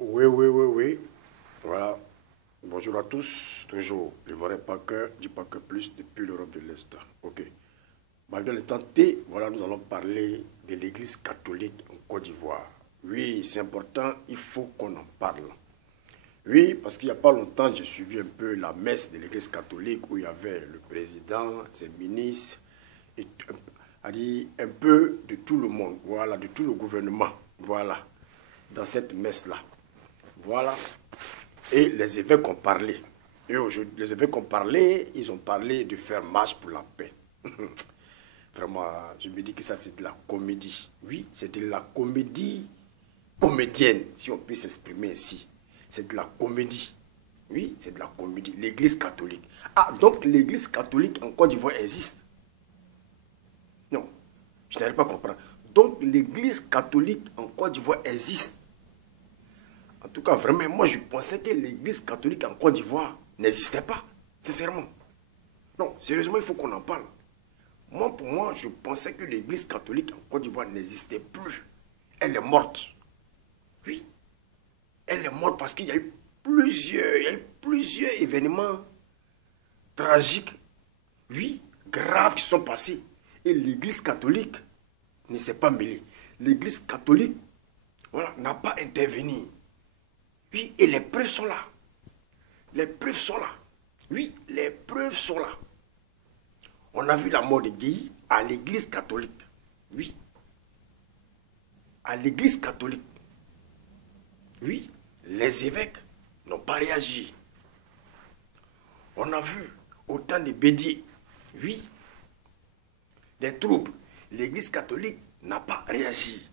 Oui, oui, oui, oui. Voilà. Bonjour à tous. Toujours, le vrai Packer, du Packer Plus depuis l'Europe de l'Est. Ok. Malgré le temps T, voilà, nous allons parler de l'Église catholique en Côte d'Ivoire. Oui, c'est important, il faut qu'on en parle. Oui, parce qu'il n'y a pas longtemps, j'ai suivi un peu la messe de l'Église catholique où il y avait le président, ses ministres, et un peu de tout le monde, voilà, de tout le gouvernement, voilà, dans cette messe-là. Voilà. Et les évêques ont parlé. Et aujourd'hui, les évêques ont parlé, ils ont parlé de faire marche pour la paix. Vraiment, je me dis que ça, c'est de la comédie. Oui, c'est de la comédie comédienne, si on peut s'exprimer ainsi. C'est de la comédie. Oui, c'est de la comédie. L'église catholique. Ah, donc l'église catholique en Côte d'Ivoire existe. Non, je n'arrive pas à comprendre. Donc l'église catholique en Côte d'Ivoire existe. En tout cas, vraiment, moi, je pensais que l'église catholique en Côte d'Ivoire n'existait pas. Sincèrement. Non, sérieusement, il faut qu'on en parle. Moi, pour moi, je pensais que l'église catholique en Côte d'Ivoire n'existait plus. Elle est morte. Oui. Elle est morte parce qu'il y a eu plusieurs événements tragiques, oui, graves qui sont passés. Et l'église catholique ne s'est pas mêlée. L'église catholique, voilà, n'a pas intervenu. Oui, et les preuves sont là. Les preuves sont là. Oui, les preuves sont là. On a vu la mort de Guéhi à l'église catholique. Oui. À l'église catholique. Oui. Les évêques n'ont pas réagi. On a vu autant de Bédier. Oui. Des troubles. L'église catholique n'a pas réagi.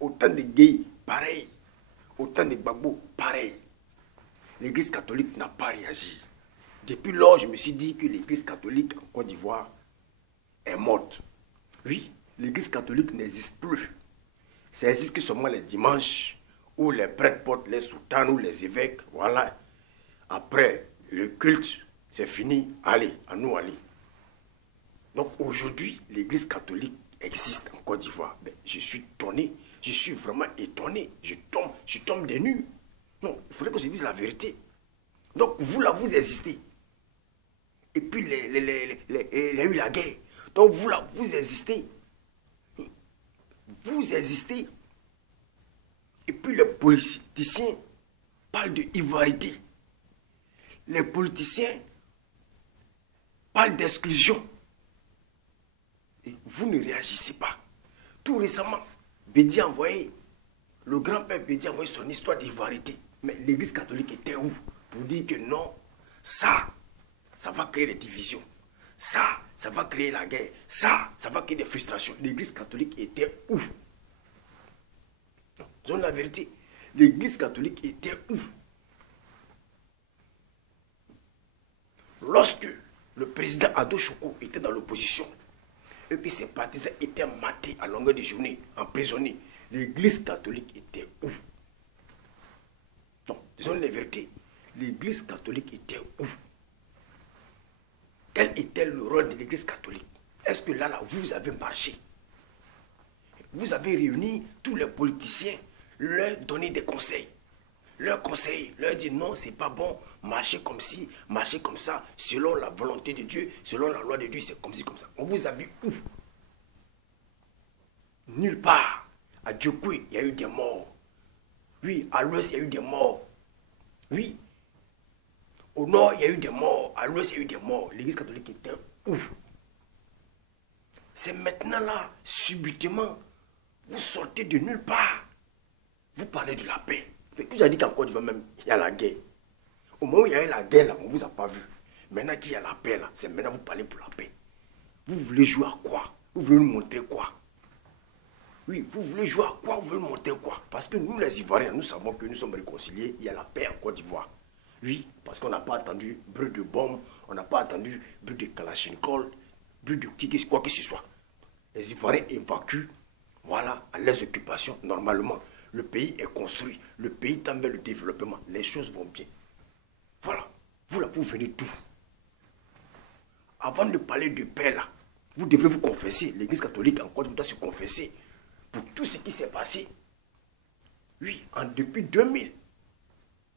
Autant de Guéhi, pareil. Autant de Gbagbo, pareil. L'église catholique n'a pas réagi. Depuis lors, je me suis dit que l'église catholique en Côte d'Ivoire est morte. Oui, l'église catholique n'existe plus. Ça existe que seulement les dimanches où les prêtres portent les soutanes ou les évêques. Voilà. Après le culte, c'est fini. Allez, à nous aller. Donc aujourd'hui, l'église catholique existe en Côte d'Ivoire. Je suis étonné. Je suis vraiment étonné. Je tombe des nues. Non, il faudrait qu'on se dise la vérité. Donc vous là, vous existez. Et puis il y a eu la guerre. Donc vous là, vous existez. Vous existez. Et puis les politiciens parlent de ivoirité. Les politiciens parlent d'exclusion. Et vous ne réagissez pas. Tout récemment, Bédi a envoyé, le grand-père Bédi a envoyé son histoire d'ivoirité. Mais l'église catholique était où? Pour dire que non, ça va créer des divisions. Ça va créer la guerre. Ça va créer des frustrations. L'église catholique était où? Disons la vérité. L'église catholique était où? Lorsque le président Ado Choko était dans l'opposition, et puis ses partisans étaient matés à longueur de journée, emprisonnés, l'église catholique était où? Non, disons la vérité. L'église catholique était où? Quel était le rôle de l'église catholique? Est-ce que là, vous avez marché? Vous avez réuni tous les politiciens, leur donner des conseils. Leur conseil, leur dire non, c'est pas bon, marchez comme ci, marchez comme ça, selon la volonté de Dieu, selon la loi de Dieu, c'est comme ci, comme ça. On vous a vu où? Nulle part. À Djokoué, il y a eu des morts. Oui, à l'ouest, il y a eu des morts. Oui. Au nord, il y a eu des morts. À l'ouest, il y a eu des morts. L'église catholique était où? C'est maintenant là, subitement, vous sortez de nulle part. Vous parlez de la paix. Vous avez dit qu'en Côte d'Ivoire même, il y a la guerre. Au moment où il y a eu la guerre, là, on ne vous a pas vu. Maintenant qu'il y a la paix, là, c'est maintenant que vous parlez pour la paix. Vous voulez jouer à quoi? Vous voulez nous montrer quoi? Oui, vous voulez jouer à quoi? Vous voulez nous montrer quoi? Parce que nous, les Ivoiriens, nous savons que nous sommes réconciliés. Il y a la paix en Côte d'Ivoire. Oui, parce qu'on n'a pas attendu bruit de bombe, on n'a pas attendu bruit de kalachnikov, bruit de quoi que ce soit. Les Ivoiriens évacuent, voilà, à leurs occupations normalement. Le pays est construit, le pays tend vers le développement, les choses vont bien. Voilà, vous là, vous venez d'où? Avant de parler de paix là, vous devez vous confesser. L'église catholique en Côte d'Ivoire doit se confesser pour tout ce qui s'est passé. Oui, depuis 2000.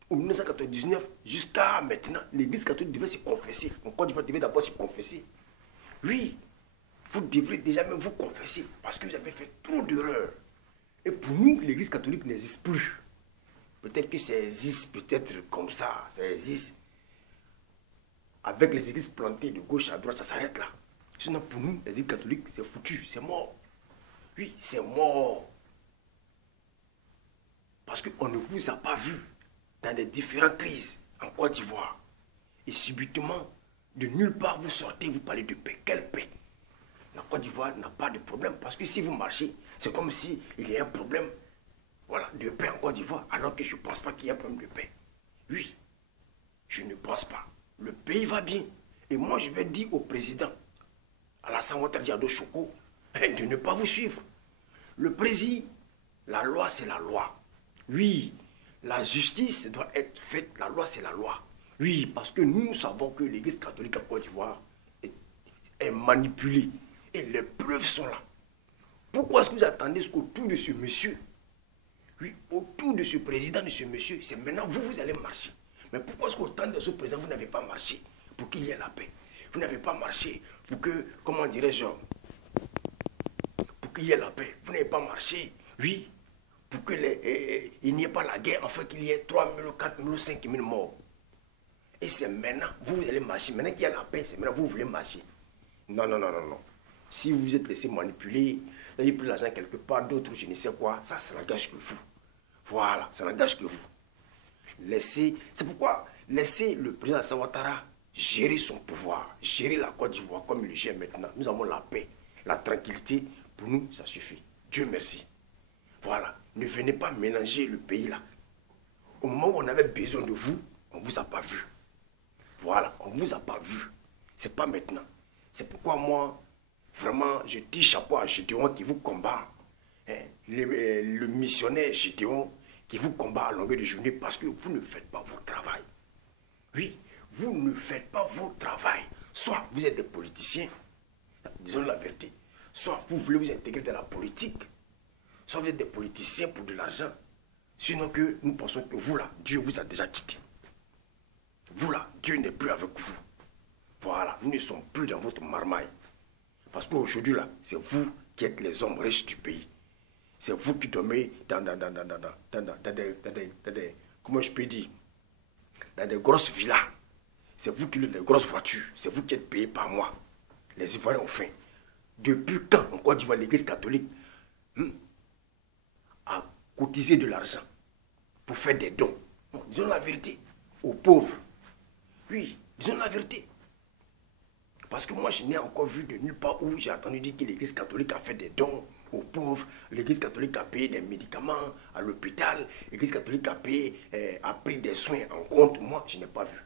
En 1999 jusqu'à maintenant, l'église catholique devait se confesser. En Côte d'Ivoire devait d'abord se confesser. Oui, vous devrez déjà même vous confesser parce que vous avez fait trop d'erreurs. Et pour nous, l'église catholique n'existe plus. Peut-être que ça existe, peut-être comme ça existe. Avec les églises plantées de gauche à droite, ça s'arrête là. Sinon, pour nous, l'église catholique, c'est foutu, c'est mort. Oui, c'est mort. Parce qu'on ne vous a pas vu dans les différentes crises en Côte d'Ivoire. Et subitement, de nulle part, vous sortez, vous parlez de paix. Quelle paix? La Côte d'Ivoire n'a pas de problème. Parce que si vous marchez, c'est comme s'il y a un problème, voilà, de paix en Côte d'Ivoire. Alors que je ne pense pas qu'il y ait un problème de paix. Oui, je ne pense pas. Le pays va bien. Et moi, je vais dire au président, Alassane Ouattara Diado Choko, de ne pas vous suivre. Le président, la loi, c'est la loi. Oui, la justice doit être faite. La loi, c'est la loi. Oui, parce que nous savons que l'église catholique en Côte d'Ivoire est manipulée. Et les preuves sont là. Pourquoi est-ce que vous attendez qu'autour de ce monsieur, oui, autour de ce président, de ce monsieur, c'est maintenant vous allez marcher. Mais pourquoi est-ce qu'autant de ce président, vous n'avez pas marché pour qu'il y ait la paix? Vous n'avez pas marché pour que, comment dirais-je, pour qu'il y ait la paix. Vous n'avez pas marché, oui, pour qu'il n'y ait pas la guerre, enfin qu'il y ait 3 000, 4 000, 5 000 morts. Et c'est maintenant, vous allez marcher. Maintenant qu'il y a la paix, c'est maintenant vous voulez marcher. Non, non, non, non, non. Si vous vous êtes laissé manipuler, vous avez pris l'argent quelque part, d'autres, je ne sais quoi, ça n'engage que vous. Voilà, ça n'engage que vous. C'est pourquoi laissez le président Alassane Ouattara gérer son pouvoir, gérer la Côte d'Ivoire comme il le gère maintenant. Nous avons la paix, la tranquillité. Pour nous, ça suffit. Dieu merci. Voilà. Ne venez pas mélanger le pays là. Au moment où on avait besoin de vous, on ne vous a pas vu. Voilà, on ne vous a pas vu. C'est pas maintenant. C'est pourquoi moi, vraiment, je dis chapeau à Gédéon qui vous combat. Hein, le missionnaire Gédéon qui vous combat à longueur de journée parce que vous ne faites pas votre travail. Oui, vous ne faites pas votre travail. Soit vous êtes des politiciens, disons la vérité, soit vous voulez vous intégrer dans la politique, soit vous êtes des politiciens pour de l'argent. Sinon que nous pensons que vous là, Dieu vous a déjà quitté. Vous là, Dieu n'est plus avec vous. Voilà, nous ne sommes plus dans votre marmaille. Parce qu'aujourd'hui là, c'est vous qui êtes les hommes riches du pays. C'est vous qui dormez dans des, comment je peux dire, dans des grosses villas. C'est vous qui avez des grosses voitures. C'est vous qui êtes payés par mois. Les Ivoiriens ont faim. Depuis quand en Côte d'Ivoire l'église catholique a cotisé de l'argent pour faire des dons? Bon, disons la vérité aux pauvres. Oui, disons la vérité. Parce que moi, je n'ai encore vu de nulle part où j'ai entendu dire que l'église catholique a fait des dons aux pauvres, l'église catholique a payé des médicaments à l'hôpital, l'église catholique a pris des soins en compte. Moi, je n'ai pas vu.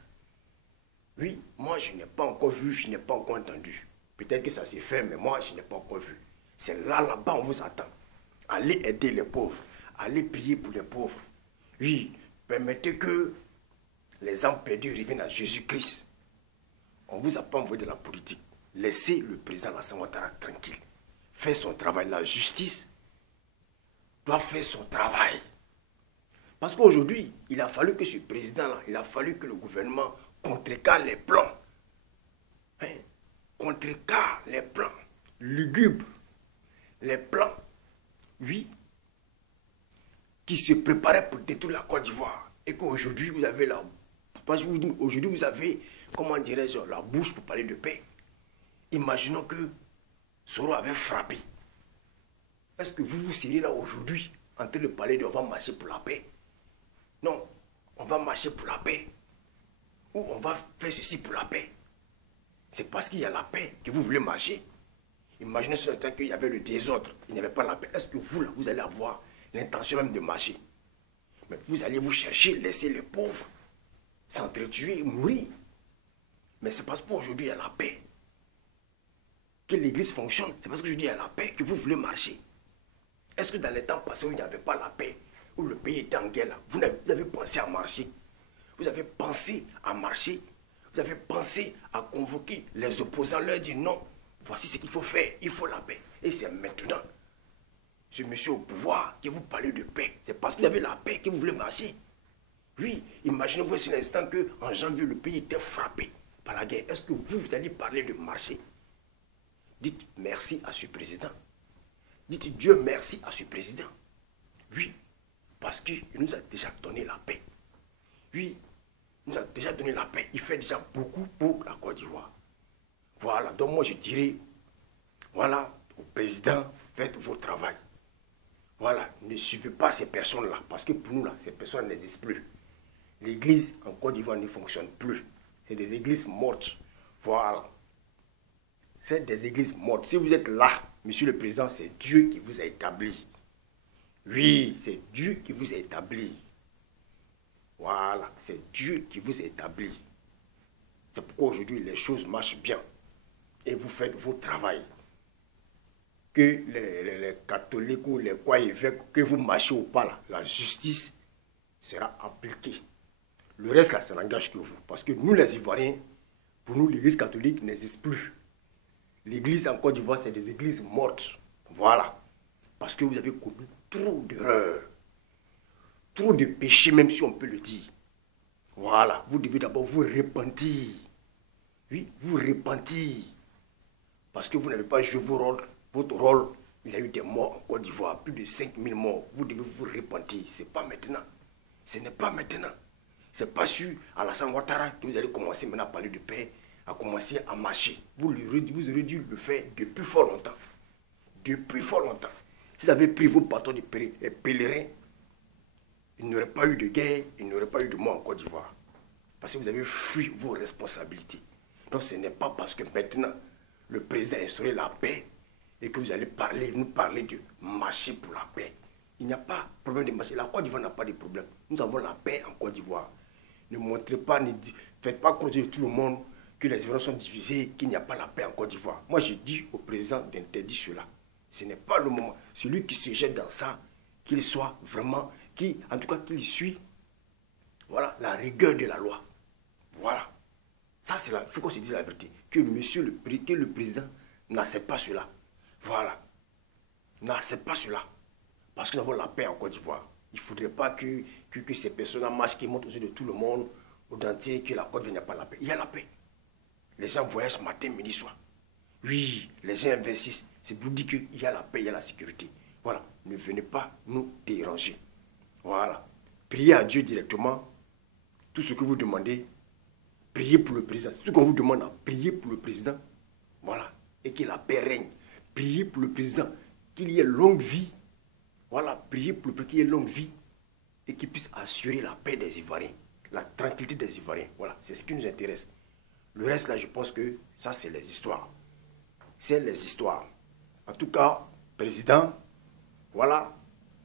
Oui, moi, je n'ai pas encore vu, je n'ai pas encore entendu. Peut-être que ça s'est fait, mais moi, je n'ai pas encore vu. C'est là-bas, on vous attend. Allez aider les pauvres, allez prier pour les pauvres. Oui, permettez que les âmes perdues reviennent à Jésus-Christ. On ne vous a pas envoyé de la politique. Laissez le président Alassane Ouattara tranquille. Faire son travail. La justice doit faire son travail. Parce qu'aujourd'hui, il a fallu que ce président-là, il a fallu que le gouvernement contrecarre les plans. Hein? Contrecarre les plans lugubres. Les plans, oui, qui se préparaient pour détruire la Côte d'Ivoire. Et qu'aujourd'hui, vous avez la... Aujourd'hui, vous avez, comment dirais-je, la bouche pour parler de paix. Imaginons que Soro avait frappé. Est-ce que vous seriez là aujourd'hui en train de parler de on va marcher pour la paix? Non, on va marcher pour la paix. Ou on va faire ceci pour la paix. C'est parce qu'il y a la paix que vous voulez marcher. Imaginez ce temps qu'il y avait le désordre, il n'y avait pas la paix. Est-ce que vous, là, vous allez avoir l'intention même de marcher? Mais vous allez vous chercher, laisser les pauvres s'entretuer, mourir. Mais c'est parce qu'aujourd'hui il y a la paix que l'église fonctionne. C'est parce qu'aujourd'hui il y a la paix que vous voulez marcher. Est-ce que dans les temps passés où il n'y avait pas la paix, où le pays était en guerre, là, vous avez pensé à marcher? Vous avez pensé à marcher? Vous avez pensé à convoquer les opposants, leur dire non, voici ce qu'il faut faire, il faut la paix. Et c'est maintenant, ce monsieur au pouvoir, que vous parlez de paix. C'est parce que vous avez la paix que vous voulez marcher. Oui, imaginez-vous un instant qu'en janvier, le pays était frappé par la guerre. Est-ce que vous allez parler de marché? Dites merci à ce président. Dites Dieu merci à ce président. Oui, parce qu'il nous a déjà donné la paix. Oui, il nous a déjà donné la paix. Il fait déjà beaucoup pour la Côte d'Ivoire. Voilà, donc moi je dirais, voilà, au président, faites votre travail. Voilà, ne suivez pas ces personnes-là, parce que pour nous, là, ces personnes n'existent plus. L'église en Côte d'Ivoire ne fonctionne plus. C'est des églises mortes. Voilà. C'est des églises mortes. Si vous êtes là, monsieur le président, c'est Dieu qui vous a établi. Oui, c'est Dieu qui vous a établi. Voilà, c'est Dieu qui vous a établi. C'est pourquoi aujourd'hui les choses marchent bien. Et vous faites votre travail. Que les catholiques ou les quoi évêques, que vous marchez ou pas là, la justice sera appliquée. Le reste là, ça n'engage que vous. Parce que nous les Ivoiriens, pour nous l'église catholique n'existe plus. L'église en Côte d'Ivoire, c'est des églises mortes. Voilà. Parce que vous avez commis trop d'erreurs. Trop de péchés, même si on peut le dire. Voilà. Vous devez d'abord vous repentir. Oui, vous repentir. Parce que vous n'avez pas joué votre rôle. Il y a eu des morts en Côte d'Ivoire. Plus de 5000 morts. Vous devez vous repentir. Ce n'est pas maintenant. Ce n'est pas maintenant. Ce n'est pas sur Alassane Ouattara que vous allez commencer maintenant à parler de paix, à commencer à marcher. Vous aurez dû le faire depuis fort longtemps. Depuis fort longtemps. Si vous avez pris vos bâtons de pèlerins, il n'y aurait pas eu de guerre, il n'y aurait pas eu de mort en Côte d'Ivoire. Parce que vous avez fui vos responsabilités. Donc ce n'est pas parce que maintenant le président a instauré la paix et que vous allez nous parler de marcher pour la paix. Il n'y a pas de problème de marcher. La Côte d'Ivoire n'a pas de problème. Nous avons la paix en Côte d'Ivoire. Ne montrez pas, faites pas croire tout le monde que les Ivoiriens sont divisés, qu'il n'y a pas la paix en Côte d'Ivoire. Moi, je dis au président d'interdire cela. Ce n'est pas le moment. Celui qui se jette dans ça, qu'il soit vraiment, en tout cas, qu'il suit, voilà, la rigueur de la loi. Voilà. Ça, c'est là. Il faut qu'on se dise la vérité. Que le président n'accepte pas cela. Voilà. N'accepte pas cela. Parce que nous avons la paix en Côte d'Ivoire. Il ne faudrait pas que ces personnes marchent, qui montent aux yeux de tout le monde, au dentier, que la Côte n'y a pas la paix. Il y a la paix. Les gens voyagent matin, midi, soir. Oui, les gens investissent. C'est pour dire qu'il y a la paix, il y a la sécurité. Voilà. Ne venez pas nous déranger. Voilà. Priez à Dieu directement. Tout ce que vous demandez, priez pour le président. Tout ce qu'on vous demande, priez pour le président. Voilà. Et que la paix règne. Priez pour le président. Qu'il y ait longue vie. Voilà, priez pour le président qu'il y ait longue vie et qu'il puisse assurer la paix des Ivoiriens, la tranquillité des Ivoiriens. Voilà, c'est ce qui nous intéresse. Le reste là, je pense que ça, c'est les histoires. C'est les histoires. En tout cas, président, voilà,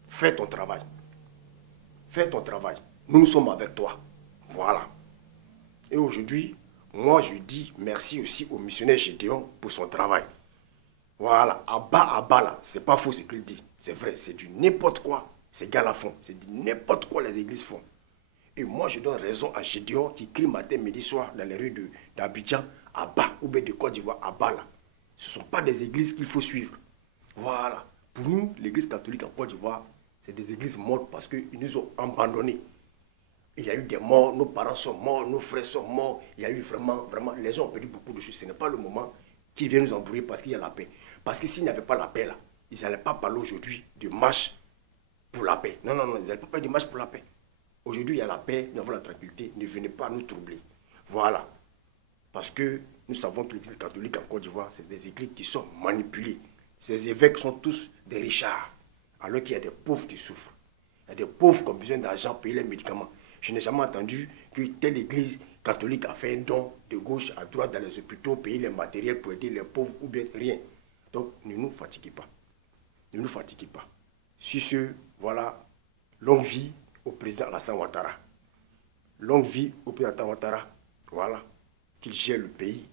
fais ton travail. Fais ton travail. Nous sommes avec toi. Voilà. Et aujourd'hui, moi, je dis merci aussi au missionnaire Gédéon pour son travail. Voilà, à bas là, c'est pas faux ce qu'il dit. C'est vrai, c'est du n'importe quoi ces gars-là font. C'est du n'importe quoi les églises font. Et moi, je donne raison à Gédéon qui crie matin, midi, soir dans les rues d'Abidjan, à bas, ou bien de Côte d'Ivoire, à bas là. Ce ne sont pas des églises qu'il faut suivre. Voilà. Pour nous, l'église catholique en Côte d'Ivoire, c'est des églises mortes parce qu'ils nous ont abandonnés. Il y a eu des morts, nos parents sont morts, nos frères sont morts. Il y a eu vraiment, les gens ont perdu beaucoup de choses. Ce n'est pas le moment qu'ils viennent nous embrouiller parce qu'il y a la paix. Parce que s'il n'y avait pas la paix là, ils n'allaient pas parler aujourd'hui de marche pour la paix. Non, ils n'allaient pas parler de marche pour la paix. Aujourd'hui, il y a la paix, nous avons la tranquillité. Ne venez pas nous troubler. Voilà. Parce que nous savons que l'église catholique en Côte d'Ivoire, c'est des églises qui sont manipulées. Ces évêques sont tous des richards. Alors qu'il y a des pauvres qui souffrent. Il y a des pauvres qui ont besoin d'argent pour payer les médicaments. Je n'ai jamais entendu que telle église catholique a fait un don de gauche à droite dans les hôpitaux, payer les matériels pour aider les pauvres ou bien rien. Donc, ne nous fatiguez pas. Ne nous fatiguez pas. Sur ce, voilà, longue vie au président Alassane Ouattara. Longue vie au président Ouattara. Voilà, qu'il gère le pays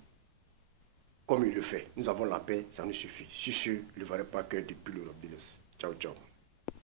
comme il le fait. Nous avons la paix, ça nous suffit. Sur ce, ne varez pas que depuis l'Europe de l'Est. Ciao, ciao.